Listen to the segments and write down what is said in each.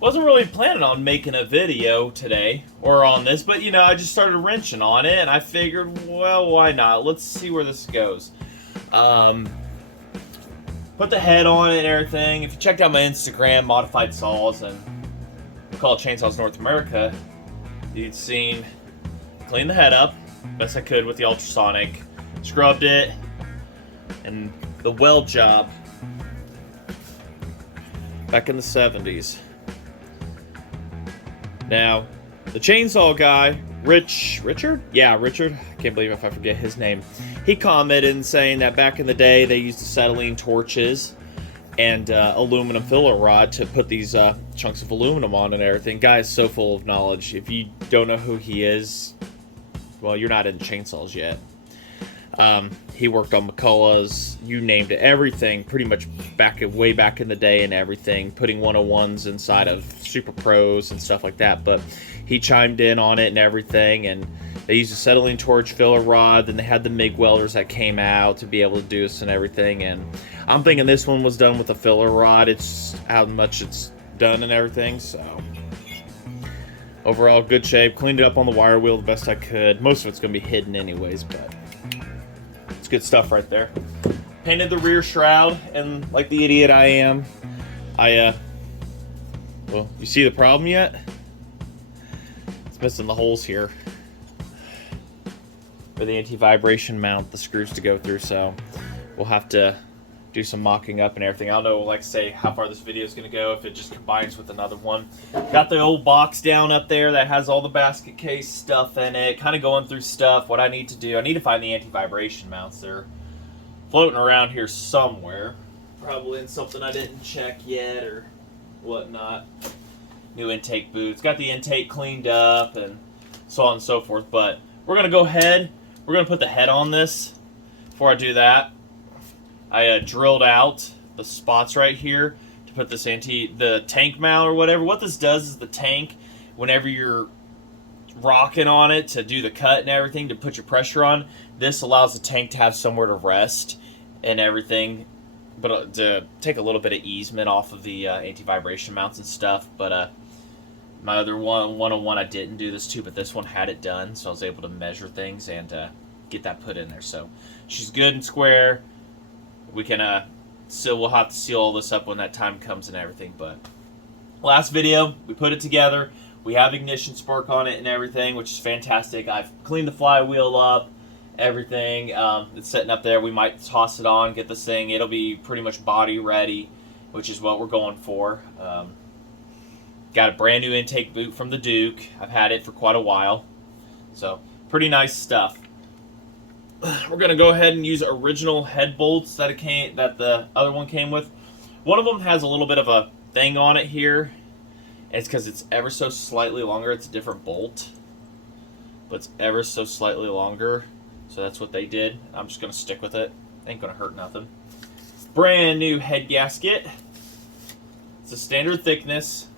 Wasn't really planning on making a video today or on this, but you know, I just started wrenching on it and I figured, well, why not? Let's see where this goes. Put the head on it and everything. If you checked out my Instagram, Modified Saws and McCulloch Chainsaws North America, you'd seen clean the head up best I could with the ultrasonic, scrubbed it, and the weld job back in the 70s. Now, the chainsaw guy, Richard? Yeah, Richard. I can't believe if I forget his name. He commented in saying that back in the day they used acetylene torches and aluminum filler rod to put these chunks of aluminum on and everything. Guy is so full of knowledge. If you don't know who he is, well, you're not into chainsaws yet. He worked on McCulloch's, you named it, everything, pretty much way back in the day and everything, putting 101s inside of Super Pros and stuff like that. But he chimed in on it and everything, and they used a acetylene torch filler rod, then they had the MIG welders that came out to be able to do this and everything, and I'm thinking this one was done with a filler rod. It's how much it's done and everything, so overall good shape. Cleaned it up on the wire wheel the best I could. Most of it's going to be hidden anyways, but it's good stuff right there. Painted the rear shroud, and like the idiot I am, well, you see the problem yet? It's missing the holes here for the anti-vibration mount, the screws to go through, so we'll have to do some mocking up and everything. I don't know, like, say how far this video is going to go, if it just combines with another one. Got the old box down up there that has all the basket case stuff in it, kind of going through stuff. What I need to do, I need to find the anti-vibration mounts. They're floating around here somewhere, probably in something I didn't check yet or whatnot. New intake boots, got the intake cleaned up and so on and so forth. But we're going to go ahead, we're going to put the head on this. Before I do that, I drilled out the spots right here to put this the tank mount or whatever. What this does is the tank, whenever you're rocking on it to do the cut and everything, to put your pressure on, this allows the tank to have somewhere to rest and everything, but to take a little bit of easement off of the anti-vibration mounts and stuff. But my other one-on-one I didn't do this too, but this one had it done, so I was able to measure things and get that put in there. So she's good and square. We can we'll have to seal all this up when that time comes and everything. But last video, we put it together. We have ignition spark on it and everything, which is fantastic. I've cleaned the flywheel up, everything. It's sitting up there. We might toss it on, get this thing. It'll be pretty much body ready, which is what we're going for. Got a brand new intake boot from the Duke. I've had it for quite a while, so pretty nice stuff. We're gonna go ahead and use original head bolts that the other one came with. One of them has a little bit of a thing on it here. It's because it's ever so slightly longer. It's a different bolt, but it's ever so slightly longer. So that's what they did. I'm just gonna stick with it. Ain't gonna hurt nothing. Brand new head gasket. It's a standard thickness.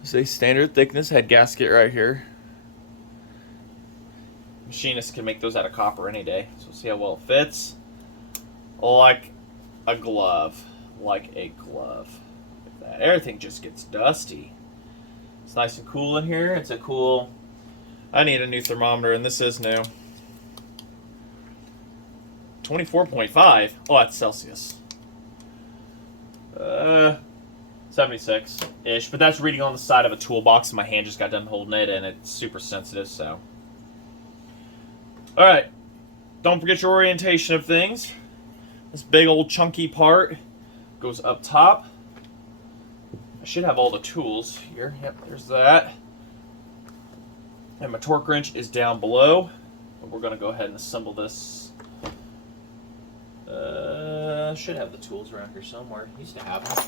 It's a standard thickness head gasket right here. Machinists can make those out of copper any day. So see how well it fits. Like a glove. Like a glove. Look at that. Everything just gets dusty. It's nice and cool in here. It's a cool... I need a new thermometer, and this is new. 24.5. Oh, that's Celsius. 76-ish. But that's reading on the side of a toolbox, and my hand just got done holding it, and it's super sensitive, so... Alright, don't forget your orientation of things. This big old chunky part goes up top. I should have all the tools here. Yep, there's that. And my torque wrench is down below. But we're going to go ahead and assemble this. I should have the tools around here somewhere. Used to have them.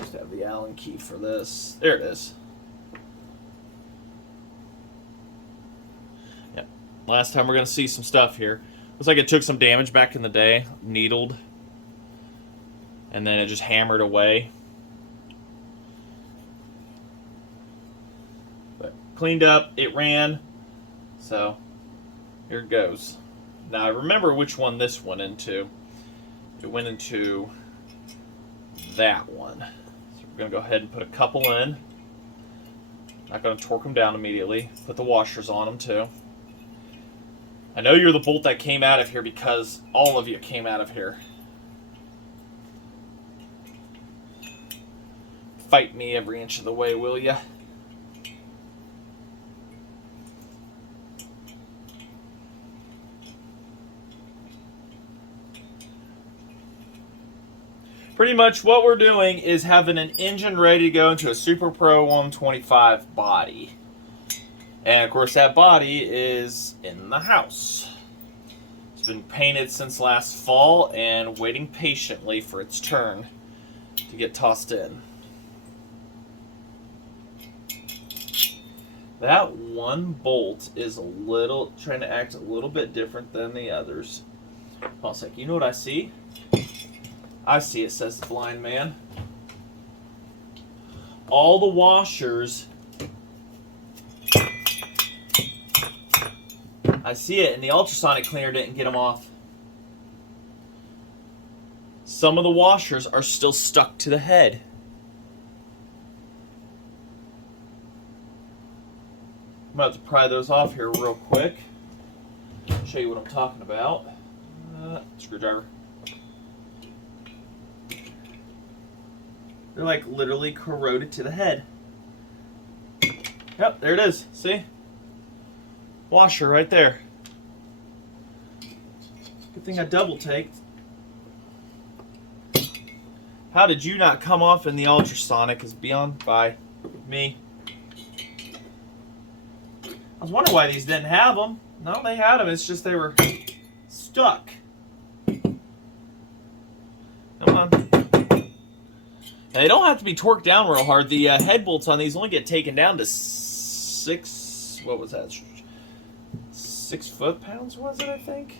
Used to have the Allen key for this. There it is. Last time we're going to see some stuff here. Looks like it took some damage back in the day. Needled. And then it just hammered away. But cleaned up. It ran. So, here it goes. Now, I remember which one this went into. It went into that one. So we're going to go ahead and put a couple in. Not going to torque them down immediately. Put the washers on them too. I know you're the bolt that came out of here because all of you came out of here. Fight me every inch of the way, will ya? Pretty much what we're doing is having an engine ready to go into a Super Pro 125 body. And of course that body is in the house. It's been painted since last fall and waiting patiently for its turn to get tossed in. That one bolt is trying to act a little bit different than the others. Hold on a sec. You know what I see? I see it, says the blind man. All the washers, I see it, and the ultrasonic cleaner didn't get them off. Some of the washers are still stuck to the head. I'm about to pry those off here real quick. Show you what I'm talking about. Screwdriver. They're like literally corroded to the head. Yep, there it is. See? Washer right there. Good thing I double taked. How did you not come off in the ultrasonic is beyond by me. I was wondering why these didn't have them. No, they had them. It's just they were stuck. Come on. Now, they don't have to be torqued down real hard. The head bolts on these only get taken down to 6 foot-pounds, was it, I think?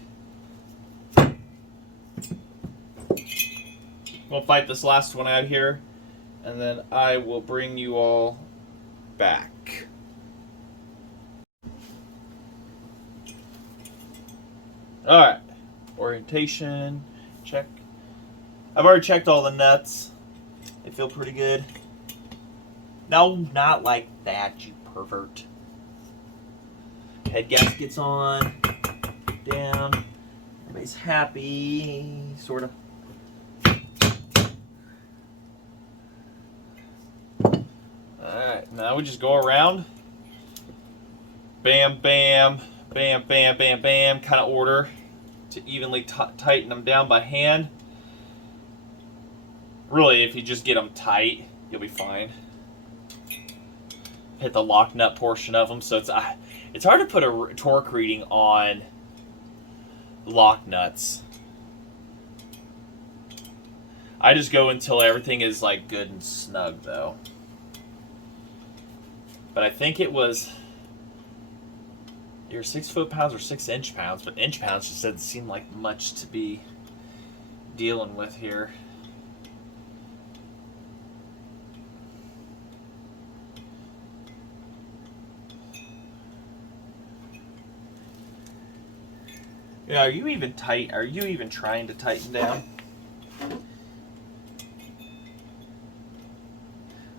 We'll fight this last one out here, and then I will bring you all back. Alright, orientation, check. I've already checked all the nuts. They feel pretty good. No, not like that, you pervert. Head gaskets on, down. Everybody's happy, sort of. Alright, now we just go around. Bam, bam, bam, bam, bam, bam, kind of order to evenly tighten them down by hand. Really, if you just get them tight, you'll be fine. Hit the lock nut portion of them, so it's hard to put a torque reading on lock nuts. I just go until everything is like good and snug, though. But I think it was either 6 foot-pounds or 6 inch-pounds, but inch-pounds just doesn't seem like much to be dealing with here. Yeah, are you even tight? Are you even trying to tighten down?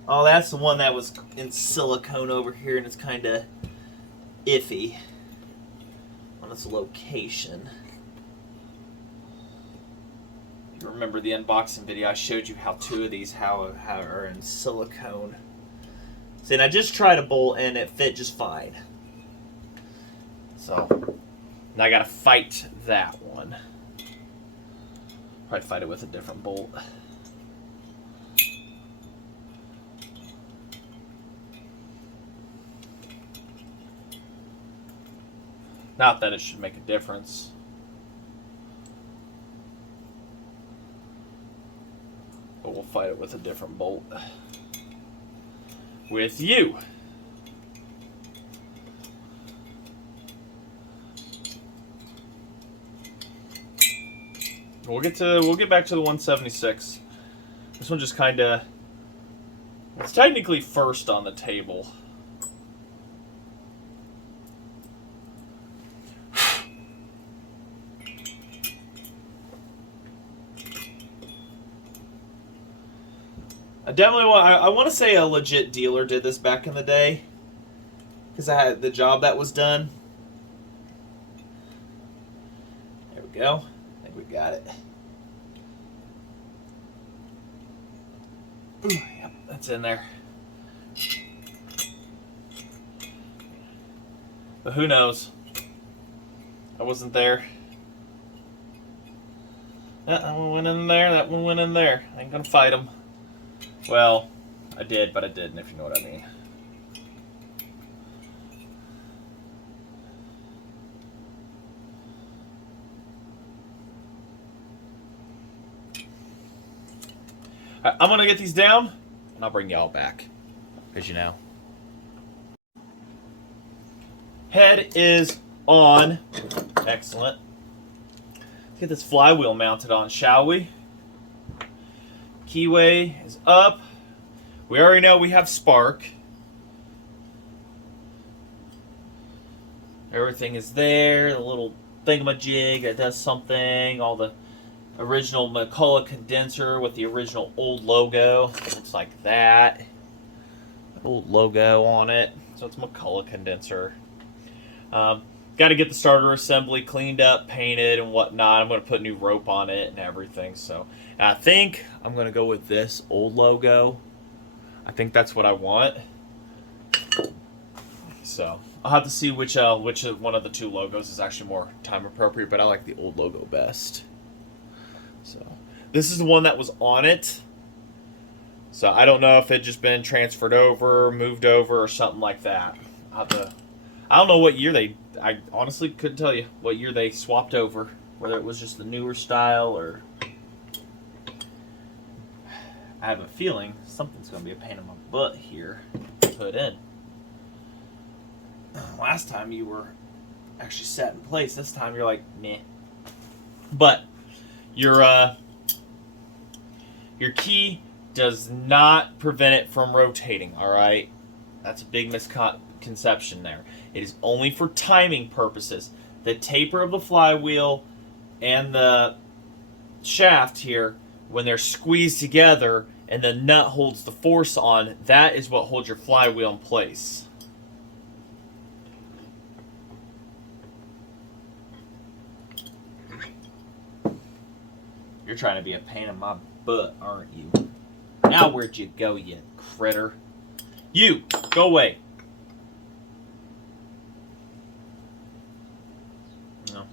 Oh, that's the one that was in silicone over here, and it's kind of iffy on its location. If you remember the unboxing video, I showed you how 2 of these are in silicone. See, and I just tried a bolt, and it fit just fine. So, now I gotta fight that one. Probably fight it with a different bolt. Not that it should make a difference. But we'll fight it with a different bolt. With you. We'll get back to the 176. This one just kinda, it's technically first on the table. I definitely want. I want to say a legit dealer did this back in the day, because I had the job that was done. There we go. I think we got it. Ooh, yep, that's in there. But who knows? I wasn't there. That one went in there. That one went in there. I ain't gonna fight them. Well, I did, but I didn't, if you know what I mean. Right, I'm gonna get these down, and I'll bring y'all back, because you know. Head is on. Excellent. Let's get this flywheel mounted on, shall we? Keyway is up. We already know we have spark. Everything is there. The little thingamajig that does something. All the original McCulloch condenser with the original old logo. It looks like that. Old logo on it. So it's McCulloch condenser. Got to get the starter assembly cleaned up, painted, and whatnot. I'm going to put new rope on it and everything. So I think I'm going to go with this old logo. I think that's what I want. So I'll have to see which one of the two logos is actually more time appropriate, but I like the old logo best. So this is the one that was on it. So I don't know if it just been transferred over, moved over, or something like that. I don't know what year I honestly couldn't tell you what year they swapped over. Whether it was just the newer style or... I have a feeling something's going to be a pain in my butt here to put in. Last time you were actually set in place. This time you're like, meh. But your key does not prevent it from rotating, all right? That's a big misconception there. It is only for timing purposes. The taper of the flywheel and the shaft here, when they're squeezed together and the nut holds the force on, that is what holds your flywheel in place. You're trying to be a pain in my butt, aren't you? Now where'd you go, you critter? You! Go away! No.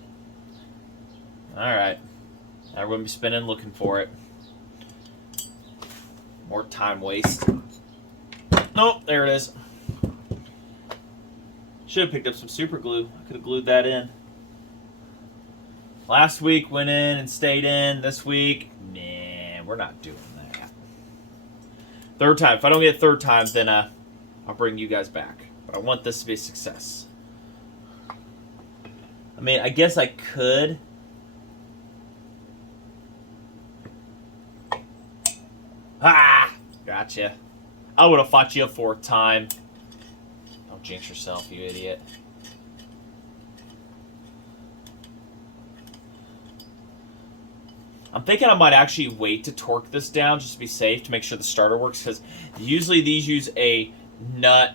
Alright. I'm going to be spinning looking for it. More time waste. Nope, there it is. Should have picked up some super glue. I could have glued that in. Last week went in and stayed in. This week, nah, we're not doing that. Third time. If I don't get third time, then I'll bring you guys back. But I want this to be a success. I mean, I guess I could. Ah! Gotcha. I would have fought you a fourth time. Don't jinx yourself, you idiot. I'm thinking I might actually wait to torque this down just to be safe, to make sure the starter works, because usually these use a nut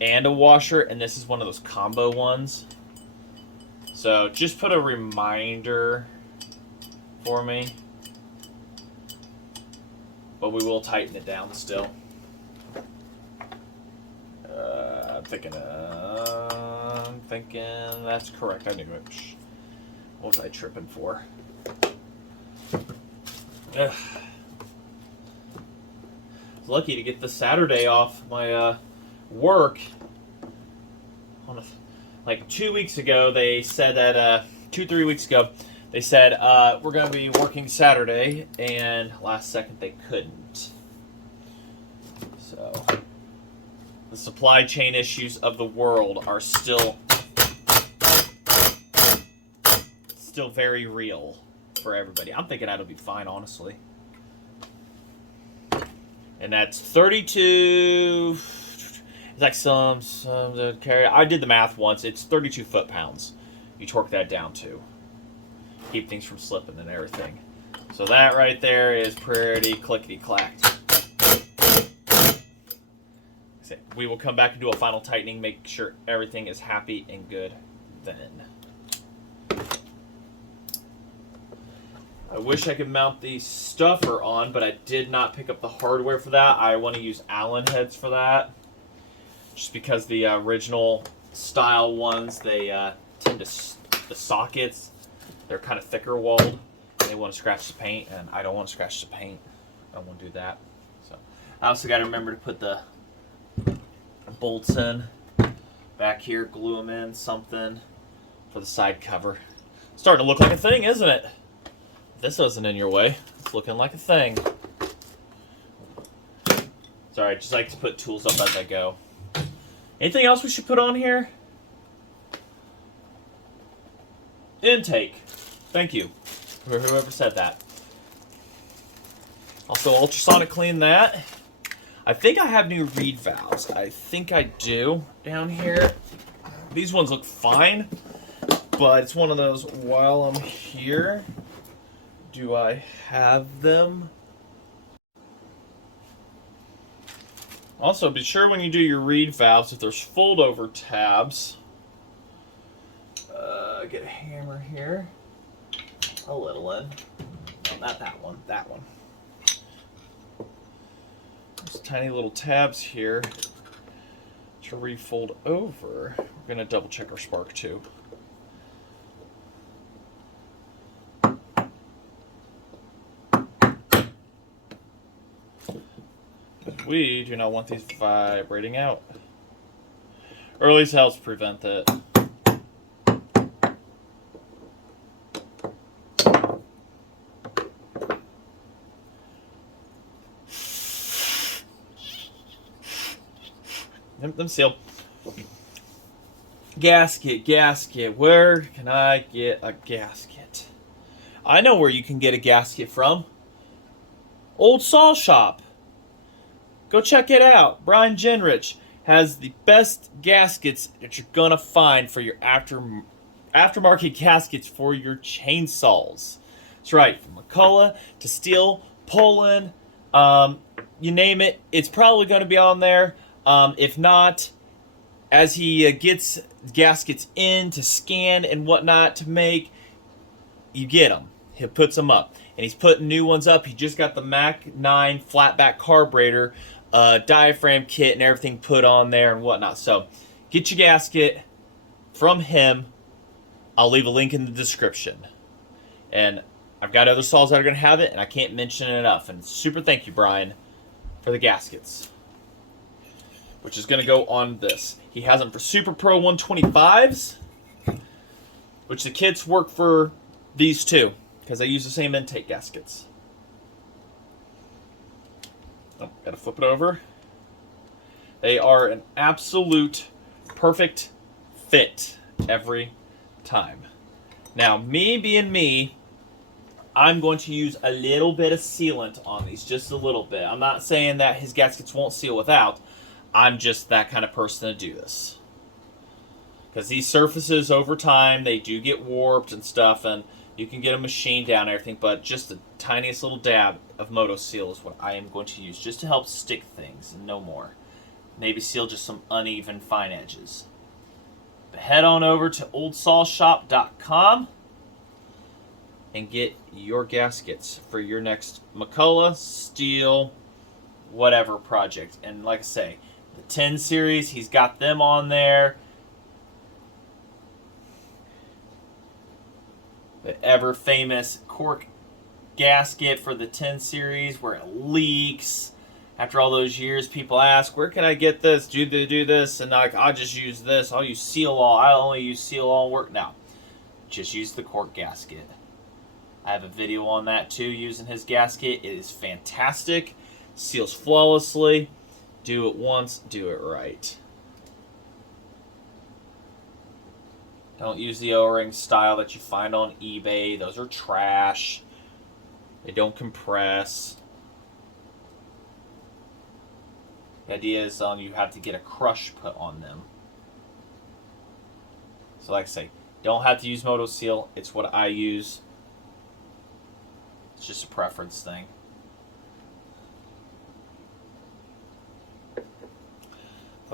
and a washer, and this is one of those combo ones. So just put a reminder for me. But we will tighten it down still. I'm thinking that's correct. I knew it. What was I tripping for? Ugh. I was lucky to get the Saturday off my work. Like 2 weeks ago, they said that 2-3 weeks ago, they said we're going to be working Saturday, and last second they couldn't. So the supply chain issues of the world are still very real for everybody. I'm thinking that'll be fine, honestly. And that's 32. It's like some carry. I did the math once. It's 32 foot-pounds. You torque that down to keep things from slipping and everything. So that right there is pretty clickety-clacked. we will come back and do a final tightening, make sure everything is happy and good then. I wish I could mount the stuffer on, but I did not pick up the hardware for that. I want to use Allen heads for that. Just because the original style ones, they tend to, the sockets, they're kind of thicker walled. They want to scratch the paint, and I don't want to scratch the paint. I don't want to do that. So I also got to remember to put the bolts in back here, glue them in, something for the side cover. Starting to look like a thing, isn't it? This wasn't in your way. It's looking like a thing. Sorry, I just like to put tools up as I go. Anything else we should put on here? Intake. Thank you for whoever said that. Also, ultrasonic clean that. I think I have new reed valves. I think I do down here. These ones look fine, but it's one of those, while I'm here, do I have them? Also, be sure when you do your reed valves, if there's fold over tabs, get a hammer here, a little one. No, not that one, that one. There's tiny little tabs here to refold over. We're going to double check our spark tube. We do not want these vibrating out. Or at least helps prevent it. Them seal. Gasket. Where can I get a gasket? I know where you can get a gasket from. Old Saw Shop. Go check it out. Brian Genrich has the best gaskets that you're gonna find for your aftermarket gaskets for your chainsaws. That's right, from McCulloch to steel, Poland, you name it, it's probably gonna be on there. If not, as he gets gaskets in to scan and whatnot to make, you get them. He puts them up. And he's putting new ones up. He just got the Mach 9 flatback carburetor, diaphragm kit and everything put on there and whatnot. So get your gasket from him. I'll leave a link in the description. And I've got other saws that are going to have it, and I can't mention it enough. And super thank you, Brian, for the gaskets, which is going to go on this. He has them for Super Pro 125s, which the kits work for these too, because they use the same intake gaskets. Oh, gotta flip it over. They are an absolute perfect fit every time. Now, me being me, I'm going to use a little bit of sealant on these, just a little bit. I'm not saying that his gaskets won't seal without. I'm just that kind of person to do this. Because these surfaces over time, they do get warped and stuff, and you can get a machine down and everything, but just the tiniest little dab of Moto Seal is what I am going to use, just to help stick things, and no more. Maybe seal just some uneven fine edges. But head on over to oldsawshop.com and get your gaskets for your next McCulloch, steel, whatever project. And like I say, the 10 series, he's got them on there. The ever famous cork gasket for the 10 series where it leaks. After all those years, people ask, where can I get this? Do this? And like, I'll just use this. I'll use Seal All. I only use Seal All work now. Just use the cork gasket. I have a video on that too, using his gasket. It is fantastic. Seals flawlessly. Do it once, do it right. Don't use the O-ring style that you find on eBay. Those are trash. They don't compress. The idea is you have to get a crush put on them. So like I say, don't have to use Moto Seal. It's what I use. It's just a preference thing.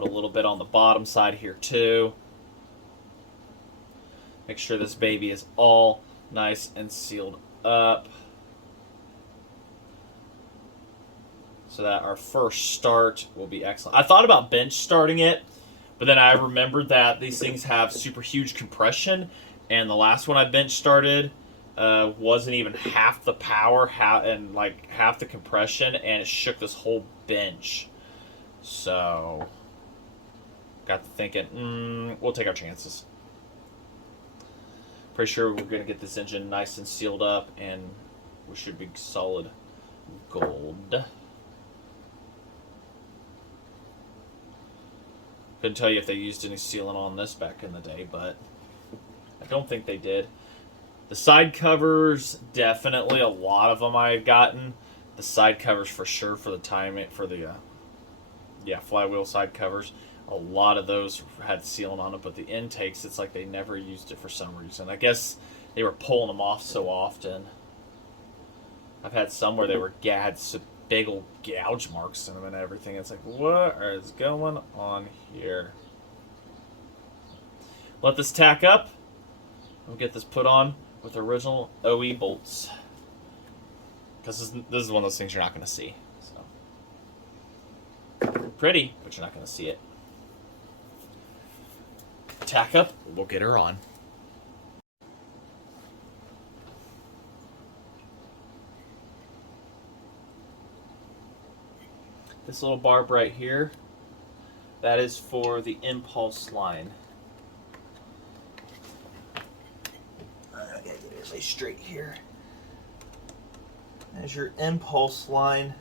Put a little bit on the bottom side here too. Make sure this baby is all nice and sealed up, so that our first start will be excellent. I thought about bench starting it, but then I remembered that these things have super huge compression, and the last one I bench started wasn't even half the power and like half the compression, and it shook this whole bench. So got to thinking, we'll take our chances. Pretty sure we're going to get this engine nice and sealed up, and we should be solid gold. Couldn't tell you if they used any sealant on this back in the day, but I don't think they did. The side covers, definitely a lot of them I've gotten. The side covers for sure for the flywheel side covers. A lot of those had sealant on it, but the intakes, it's like they never used it for some reason. I guess they were pulling them off so often. I've had some where they had some big old gouge marks in them and everything. It's like, what is going on here? Let this tack up. We'll get this put on with original OE bolts. Because this is one of those things you're not going to see. So pretty, but you're not going to see it. Tack up, we'll get her on. This little barb right here, that is for the impulse line. I gotta get it really straight here. There's your impulse line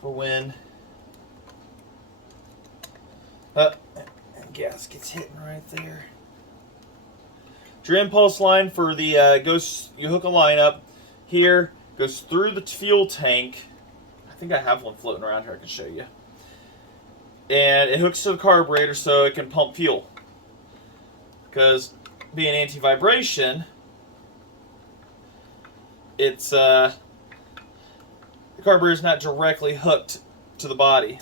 for when gasket's hitting right there. Your impulse line for the you hook a line up here, goes through the fuel tank. I think I have one floating around here I can show you. And it hooks to the carburetor so it can pump fuel. Because being anti-vibration, it's the carburetor's not directly hooked to the body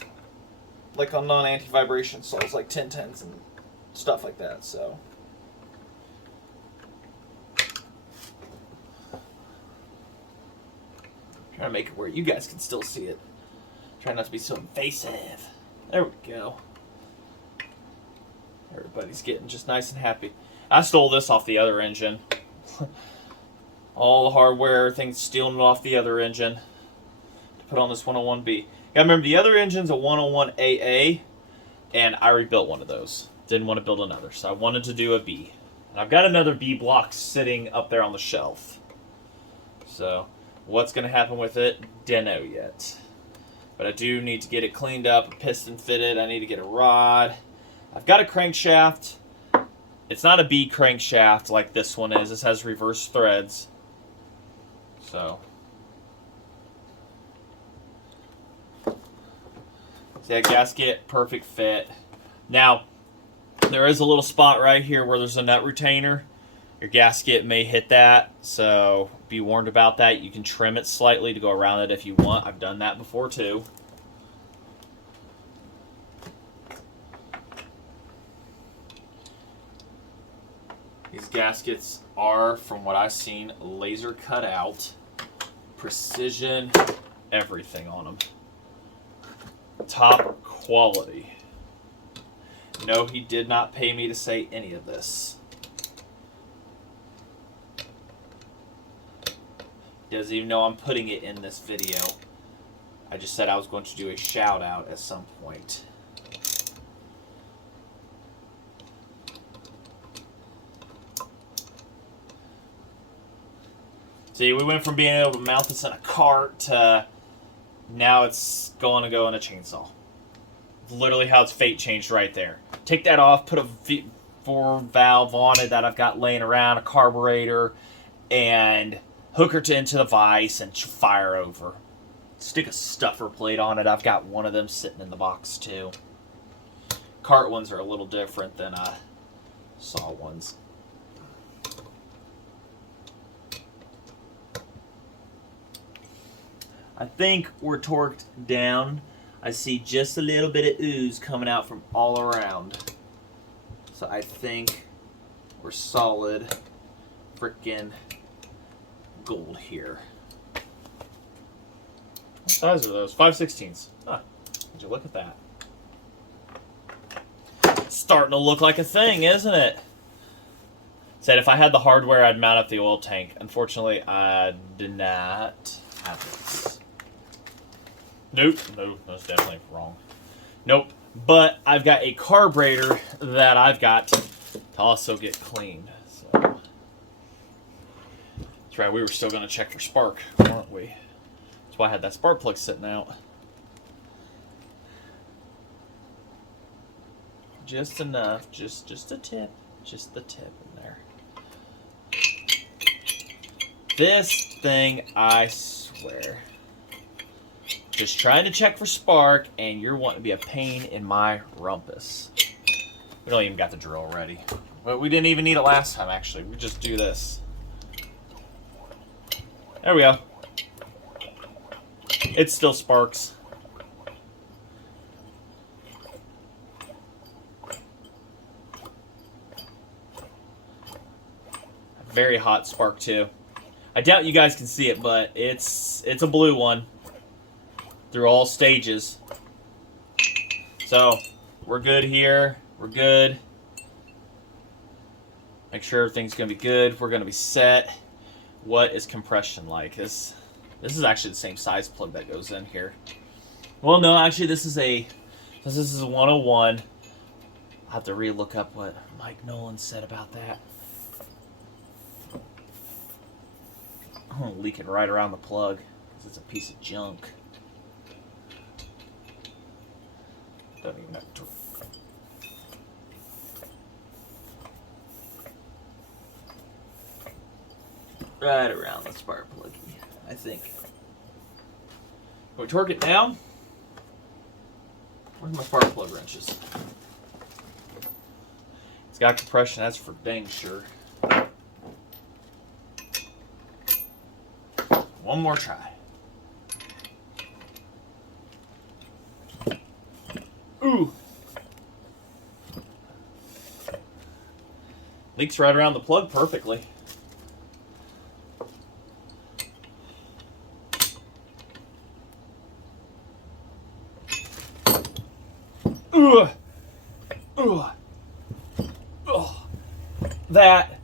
like on non-anti-vibration saws like 1010s and stuff like that. So trying to make it where you guys can still see it. Trying not to be so invasive. There we go. Everybody's getting just nice and happy. I stole this off the other engine. All the hardware, everything's stealing it off the other engine to put on this 101B. Gotta remember, the other engine's a 101AA, and I rebuilt one of those. Didn't want to build another, so I wanted to do a B. And I've got another B block sitting up there on the shelf. So what's going to happen with it? Don't know yet. But I do need to get it cleaned up, piston fitted. I need to get a rod. I've got a crankshaft. It's not a B crankshaft like this one is. This has reverse threads. So see that gasket? Perfect fit. Now, there is a little spot right here where there's a nut retainer. Your gasket may hit that, so be warned about that. You can trim it slightly to go around it if you want. I've done that before too. These gaskets are, from what I've seen, laser cut out. Precision, everything on them. Top quality. No, he did not pay me to say any of this. He doesn't even know I'm putting it in this video. I just said I was going to do a shout out at some point. See, we went from being able to mount this in a cart to now it's going to go in a chainsaw. Literally how its fate changed right there. Take that off, put a V4 valve on it that I've got laying around, a carburetor, and hook her into the vise and fire over. Stick a stuffer plate on it. I've got one of them sitting in the box too. Cart ones are a little different than saw ones. I think we're torqued down. I see just a little bit of ooze coming out from all around. So I think we're solid frickin' gold here. What size are those? 5/16. Huh. Would you look at that? It's starting to look like a thing, isn't it? Said if I had the hardware, I'd mount up the oil tank. Unfortunately, I did not have it. Nope. No, that's definitely wrong. Nope. But I've got a carburetor that I've got to also get cleaned. So. That's right, we were still going to check for spark, weren't we? That's why I had that spark plug sitting out. Just enough, just a tip. Just the tip in there. This thing, I swear. Just trying to check for spark, and you're wanting to be a pain in my rumpus. We don't even got the drill ready. But we didn't even need it last time, actually. We just do this. There we go. It still sparks. Very hot spark, too. I doubt you guys can see it, but it's a blue one. Through all stages. So, we're good here. We're good. Make sure everything's going to be good. We're going to be set. What is compression like? This is actually the same size plug that goes in here. Well, no, actually, this is a 101. I'll have to re-look up what Mike Nolan said about that. I'm going to leak it right around the plug because it's a piece of junk. Don't even have to. Right around the spark plug, I think. Can we torque it down? Where's my spark plug wrenches? It's got compression, that's for dang sure. One more try. Ooh. Leaks right around the plug perfectly. Ugh. Ugh. Ugh. That.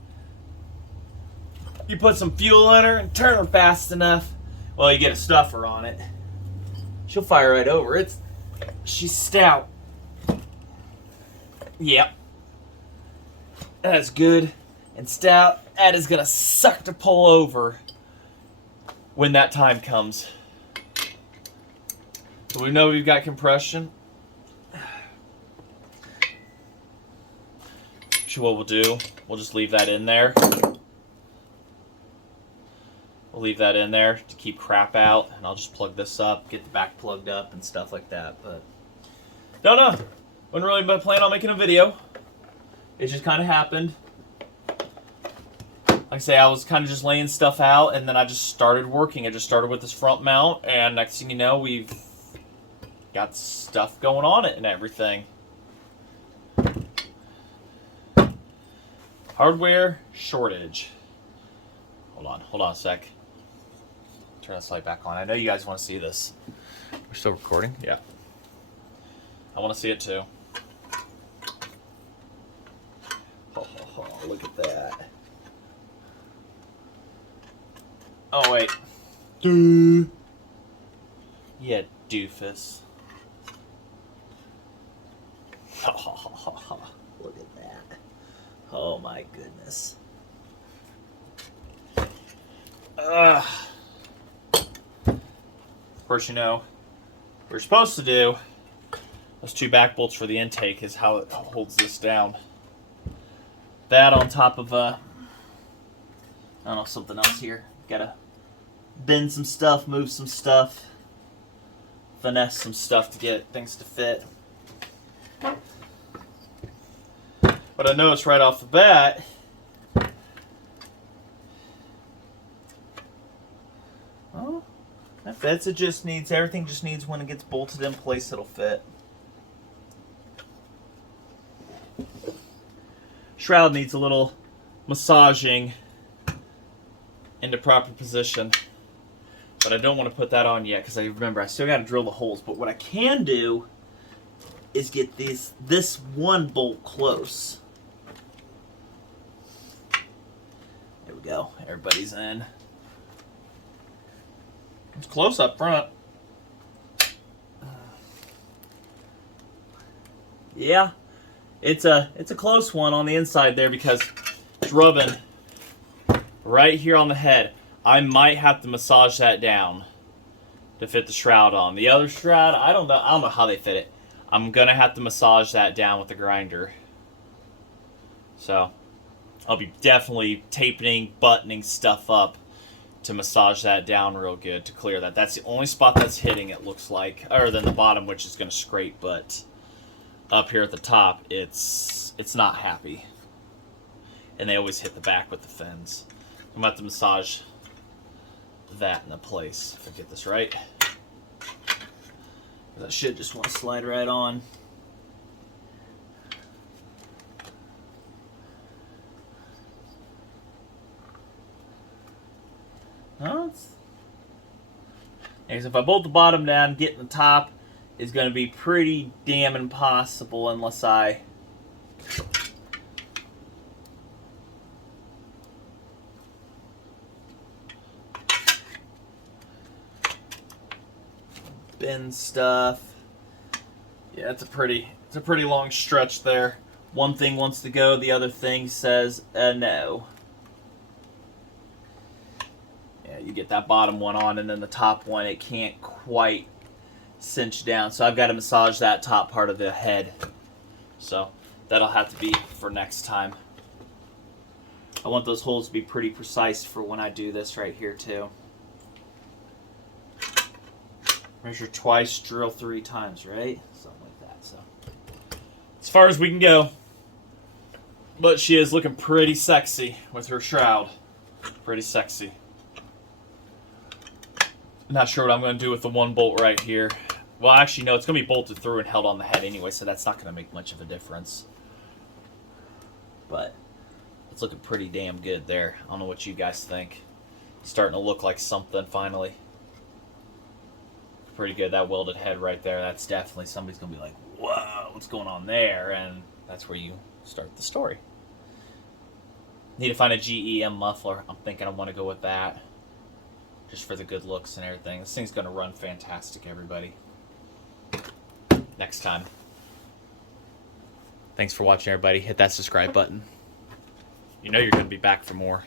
You put some fuel in her and turn her fast enough. Well, you get a stuffer on it. She'll fire right over. She's stout. Yep. That's good and stout. That is gonna suck to pull over when that time comes. So we know we've got compression. So what we'll do, we'll just leave that in there. We'll leave that in there to keep crap out, and I'll just plug this up, get the back plugged up and stuff like that. But don't know. Wasn't really planning on making a video. It just kind of happened. Like I say, I was kind of just laying stuff out, and then I just started working. I just started with this front mount, and next thing you know, we've got stuff going on it and everything. Hardware shortage. Hold on a sec. Turn this light back on. I know you guys want to see this. We're still recording? Yeah. I want to see it too. Oh, look at that. Oh, wait. Yeah, doofus. Look at that. Oh my goodness. Of course, you know, what we're supposed to do, those two back bolts for the intake is how it holds this down. That on top of, I don't know, something else here. Gotta bend some stuff, move some stuff, finesse some stuff to get things to fit. But I noticed right off the bat, That fits. It just needs, everything just needs, when it gets bolted in place, it'll fit. Shroud needs a little massaging into proper position. But I don't want to put that on yet because I remember I still got to drill the holes. But what I can do is get this one bolt close. There we go. Everybody's in. It's close up front. Yeah, it's a close one on the inside there because it's rubbing right here on the head. I might have to massage that down to fit the shroud on. The other shroud, I don't know how they fit it. I'm gonna have to massage that down with the grinder. So I'll be definitely taping, buttoning stuff up to massage that down real good to clear that. That's the only spot that's hitting, it looks like, other than the bottom, which is gonna scrape, but up here at the top, it's not happy. And they always hit the back with the fins. I'm gonna have to massage that into place if I get this right. I should just want to slide right on. No, because if I bolt the bottom down, getting the top is going to be pretty damn impossible unless I bend stuff. Yeah, it's a pretty long stretch there. One thing wants to go, the other thing says no. Yeah, you get that bottom one on, and then the top one, it can't quite cinch down. So I've got to massage that top part of the head. So that'll have to be for next time. I want those holes to be pretty precise for when I do this right here too. Measure twice, drill 3 times, right? Something like that. So as far as we can go. But she is looking pretty sexy with her shroud. Pretty sexy. Not sure what I'm going to do with the one bolt right here. Well, actually, no, it's going to be bolted through and held on the head anyway, so that's not going to make much of a difference. But it's looking pretty damn good there. I don't know what you guys think. It's starting to look like something finally. Pretty good. That welded head right there, that's definitely, somebody's going to be like, whoa, what's going on there? And that's where you start the story. Need to find a GEM muffler. I'm thinking I want to go with that. Just for the good looks and everything. This thing's going to run fantastic, everybody. Next time. Thanks for watching, everybody. Hit that subscribe button. You know you're going to be back for more.